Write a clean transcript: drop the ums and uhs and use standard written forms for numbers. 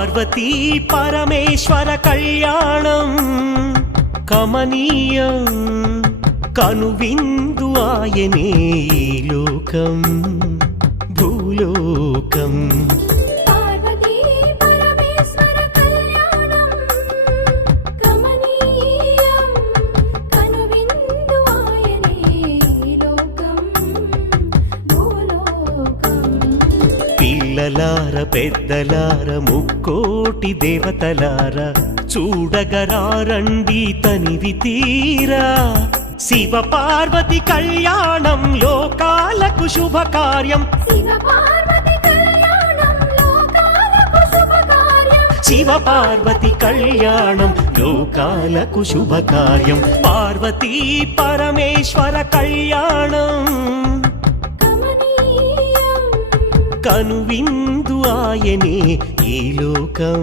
పార్వతీ పరమేశ్వర కళ్యాణం కమనీయం కనువిందు ఆయనే ఈ లోకం భూలోకం పార్వతీ పరమేశ్వర కళ్యాణం కమనీయం కనువిందు ఆయనే ఈ లోకం భూలోకం పిల్లలార పెద్దలార ముక్కోటి దేవతలార చూడగరారండి తనివి తీరా శివ పార్వతి కళ్యాణం లోకాలకు శుభకార్యం శివ పార్వతి కళ్యాణం లోకాలకు శుభకార్యం శివ పార్వతి కళ్యాణం లోకాలకు శుభకార్యం పార్వతీ పరమేశ్వర కళ్యాణం కమనీయం కనువిందు ఆయనే ఈ లోకం